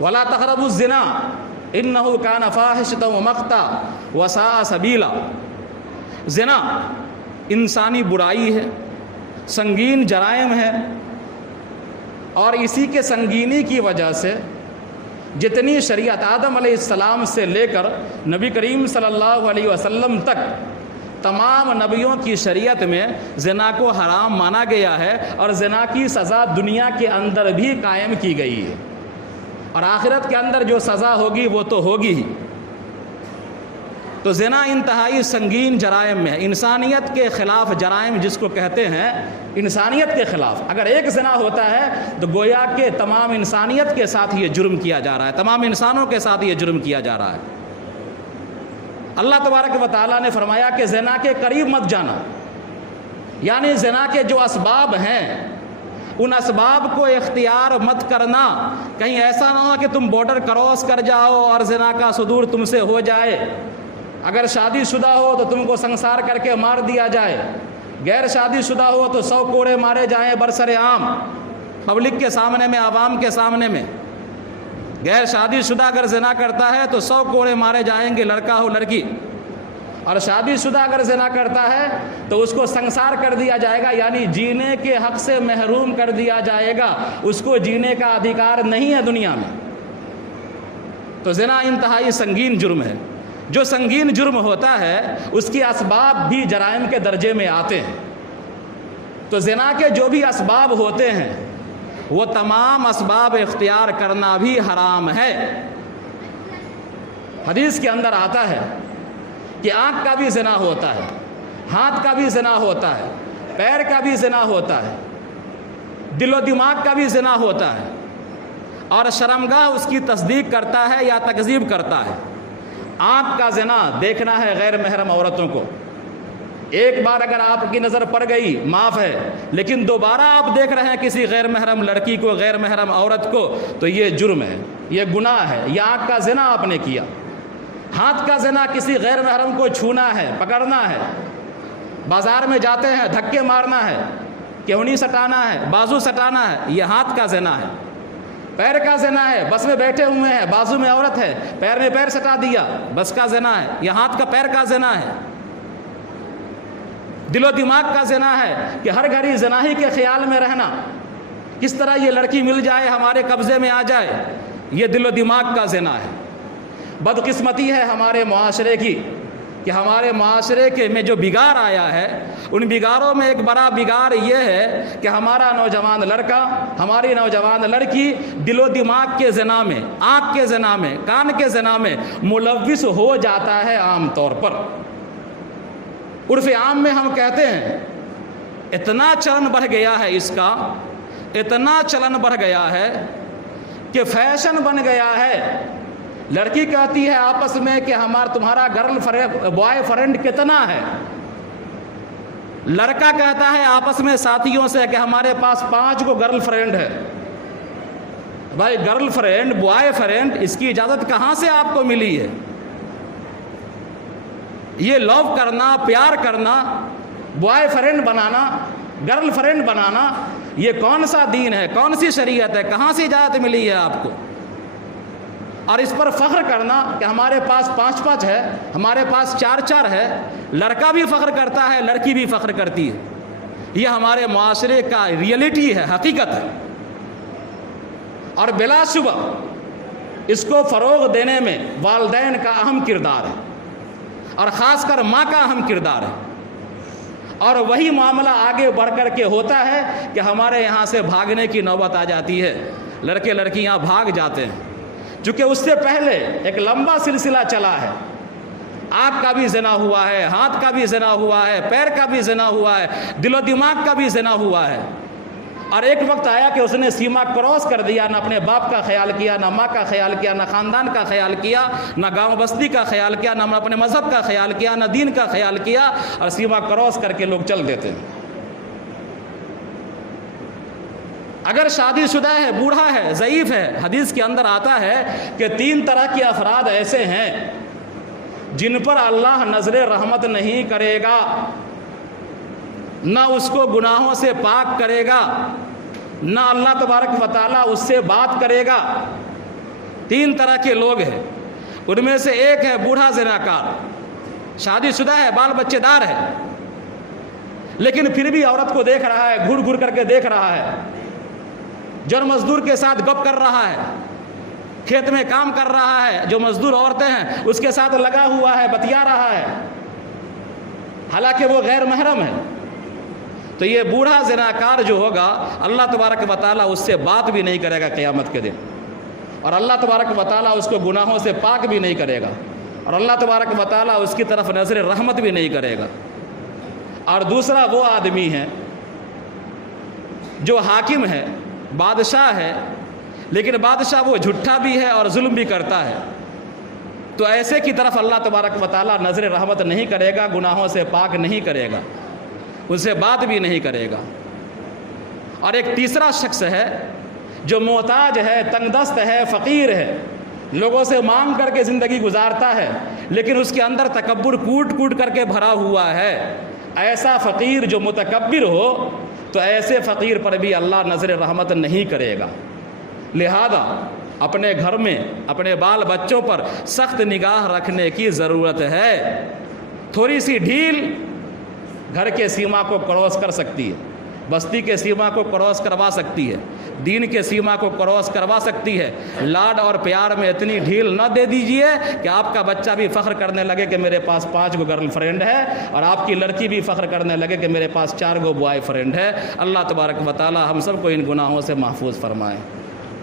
ولا تقربوا الزنا انه كان فاحشۃ ومقتا وساء سبیلا۔ زنا انسانی برائی ہے، سنگین جرائم ہے، اور اسی کے سنگینی کی وجہ سے جتنی شریعت آدم علیہ السلام سے لے کر نبی کریم صلی اللہ علیہ وسلم تک تمام نبیوں کی شریعت میں زنا کو حرام مانا گیا ہے، اور زنا کی سزا دنیا کے اندر بھی قائم کی گئی ہے، اور آخرت کے اندر جو سزا ہوگی وہ تو ہوگی ہی۔ تو زنا انتہائی سنگین جرائم میں ہے، انسانیت کے خلاف جرائم جس کو کہتے ہیں، انسانیت کے خلاف اگر ایک زنا ہوتا ہے تو گویا کہ تمام انسانیت کے ساتھ یہ جرم کیا جا رہا ہے، تمام انسانوں کے ساتھ یہ جرم کیا جا رہا ہے۔ اللہ تبارک و تعالیٰ نے فرمایا کہ زنا کے قریب مت جانا، یعنی زنا کے جو اسباب ہیں ان اسباب کو اختیار مت کرنا، کہیں ایسا نہ ہو کہ تم بارڈر کراس کر جاؤ اور زنا کا صدور تم سے ہو جائے۔ اگر شادی شدہ ہو تو تم کو سنسار کر کے مار دیا جائے، غیر شادی شدہ ہو تو 100 کوڑے مارے جائیں برسر عام، پبلک کے سامنے میں، عوام کے سامنے میں۔ غیر شادی شدہ اگر زنا کرتا ہے تو 100 کوڑے مارے جائیں گے، لڑکا ہو لڑکی، اور شادی شدہ اگر زنا کرتا ہے تو اس کو سنسار کر دیا جائے گا، یعنی جینے کے حق سے محروم کر دیا جائے گا، اس کو جینے کا ادھیکار نہیں ہے دنیا میں۔ تو زنا انتہائی سنگین جرم ہے۔ جو سنگین جرم ہوتا ہے اس کی اسباب بھی جرائم کے درجے میں آتے ہیں۔ تو زنا کے جو بھی اسباب ہوتے ہیں وہ تمام اسباب اختیار کرنا بھی حرام ہے۔ حدیث کے اندر آتا ہے کہ آنکھ کا بھی زنا ہوتا ہے، ہاتھ کا بھی زنا ہوتا ہے، پیر کا بھی زنا ہوتا ہے، دل و دماغ کا بھی زنا ہوتا ہے، اور شرمگاہ اس کی تصدیق کرتا ہے یا تکذیب کرتا ہے۔ آنکھ کا زنا دیکھنا ہے غیر محرم عورتوں کو، ایک بار اگر آپ کی نظر پڑ گئی معاف ہے، لیکن دوبارہ آپ دیکھ رہے ہیں کسی غیر محرم لڑکی کو، غیر محرم عورت کو، تو یہ جرم ہے، یہ گناہ ہے، یہ آنکھ کا زنا آپ نے کیا۔ ہاتھ کا زنا کسی غیر محرم کو چھونا ہے، پکڑنا ہے، بازار میں جاتے ہیں دھکے مارنا ہے، کہونی سٹانا ہے، بازو سٹانا ہے، یہ ہاتھ کا زنا ہے۔ پیر کا زنا ہے، بس میں بیٹھے ہوئے ہیں، بازو میں عورت ہے، پیر میں پیر سٹا دیا، بس کا زنا ہے، یہ ہاتھ کا پیر کا زنا ہے۔ دل و دماغ کا زنا ہے کہ ہر گھڑی زنا ہی کے خیال میں رہنا، کس طرح یہ لڑکی مل جائے، ہمارے قبضے میں آ جائے، یہ دل و دماغ کا زنا ہے۔ بدقسمتی ہے ہمارے معاشرے کی کہ ہمارے معاشرے کے میں جو بگاڑ آیا ہے، ان بگاڑوں میں ایک بڑا بگاڑ یہ ہے کہ ہمارا نوجوان لڑکا، ہماری نوجوان لڑکی دل و دماغ کے زنا میں، آنکھ کے زنا میں، کان کے زنا میں ملوث ہو جاتا ہے۔ عام طور پر عرف عام میں ہم کہتے ہیں اتنا چلن بڑھ گیا ہے، اس کا اتنا چلن بڑھ گیا ہے کہ فیشن بن گیا ہے۔ لڑکی کہتی ہے آپس میں کہ تمہارا بوائے فرینڈ کتنا ہے، لڑکا کہتا ہے آپس میں ساتھیوں سے کہ ہمارے پاس 5 گرل فرینڈ ہے۔ بھائی گرل فرینڈ، بوائے فرینڈ، اس کی اجازت کہاں سے آپ کو ملی ہے؟ یہ لو کرنا، پیار کرنا، بوائے فرینڈ بنانا، گرل فرینڈ بنانا، یہ کون سا دین ہے، کون سی شریعت ہے، کہاں سے اجازت ملی ہے آپ کو؟ اور اس پر فخر کرنا کہ ہمارے پاس 5 ہے، ہمارے پاس 4 ہے، لڑکا بھی فخر کرتا ہے، لڑکی بھی فخر کرتی ہے۔ یہ ہمارے معاشرے کا ریئلٹی ہے، حقیقت ہے، اور بلا شبہ اس کو فروغ دینے میں والدین کا اہم کردار ہے، اور خاص کر ماں کا اہم کردار ہے۔ اور وہی معاملہ آگے بڑھ کر کے ہوتا ہے کہ ہمارے یہاں سے بھاگنے کی نوبت آ جاتی ہے، لڑکے لڑکیاں بھاگ جاتے ہیں، چونکہ اس سے پہلے ایک لمبا سلسلہ چلا ہے۔ آنکھ کا بھی زنا ہوا ہے، ہاتھ کا بھی زنا ہوا ہے، پیر کا بھی زنا ہوا ہے، دل و دماغ کا بھی زنا ہوا ہے، اور ایک وقت آیا کہ اس نے سیما کراس کر دیا، نہ اپنے باپ کا خیال کیا، نہ ماں کا خیال کیا، نہ خاندان کا خیال کیا، نہ گاؤں بستی کا خیال کیا، نہ اپنے مذہب کا خیال کیا، نہ دین کا خیال کیا، اور سیما کراس کر کے لوگ چل دیتے ہیں۔ اگر شادی شدہ ہے، بوڑھا ہے، ضعیف ہے، حدیث کے اندر آتا ہے کہ 3 طرح کے افراد ایسے ہیں جن پر اللہ نظر رحمت نہیں کرے گا، نہ اس کو گناہوں سے پاک کرے گا، نہ اللہ تبارک و تعالیٰ اس سے بات کرے گا۔ 3 طرح کے لوگ ہیں، ان میں سے ایک ہے بوڑھا زناکار، شادی شدہ ہے، بال بچے دار ہے، لیکن پھر بھی عورت کو دیکھ رہا ہے، گھڑ گھڑ کر کے دیکھ رہا ہے، جن مزدور کے ساتھ گپ کر رہا ہے، کھیت میں کام کر رہا ہے، جو مزدور عورتیں ہیں اس کے ساتھ لگا ہوا ہے، بتیا رہا ہے، حالانکہ وہ غیر محرم ہے۔ تو یہ بوڑھا زناکار جو ہوگا، اللہ تبارک و تعالیٰ اس سے بات بھی نہیں کرے گا قیامت کے دن، اور اللہ تبارک و تعالیٰ اس کو گناہوں سے پاک بھی نہیں کرے گا، اور اللہ تبارک و تعالیٰ اس کی طرف نظر رحمت بھی نہیں کرے گا۔ اور دوسرا وہ آدمی ہے جو حاکم ہے، بادشاہ ہے، لیکن بادشاہ وہ جھوٹا بھی ہے اور ظلم بھی کرتا ہے، تو ایسے کی طرف اللہ تبارک و تعالیٰ نظر رحمت نہیں کرے گا، گناہوں سے پاک نہیں کرے گا، ان سے بات بھی نہیں کرے گا۔ اور ایک تیسرا شخص ہے جو محتاج ہے، تنگ دست ہے، فقیر ہے، لوگوں سے مانگ کر کے زندگی گزارتا ہے، لیکن اس کے اندر تکبر کوٹ کوٹ کر کے بھرا ہوا ہے۔ ایسا فقیر جو متکبر ہو، تو ایسے فقیر پر بھی اللہ نظر رحمت نہیں کرے گا۔ لہذا اپنے گھر میں اپنے بال بچوں پر سخت نگاہ رکھنے کی ضرورت ہے۔ تھوڑی سی ڈھیل گھر کے سیما کو کراس کر سکتی ہے، بستی کے سیما کو کراس کروا سکتی ہے، دین کے سیما کو کراس کروا سکتی ہے۔ لاڈ اور پیار میں اتنی ڈھیل نہ دے دیجئے کہ آپ کا بچہ بھی فخر کرنے لگے کہ میرے پاس 5 گرل فرینڈ ہے، اور آپ کی لڑکی بھی فخر کرنے لگے کہ میرے پاس 4 بوائے فرینڈ ہے۔ اللہ تبارک و تعالی ہم سب کو ان گناہوں سے محفوظ فرمائے۔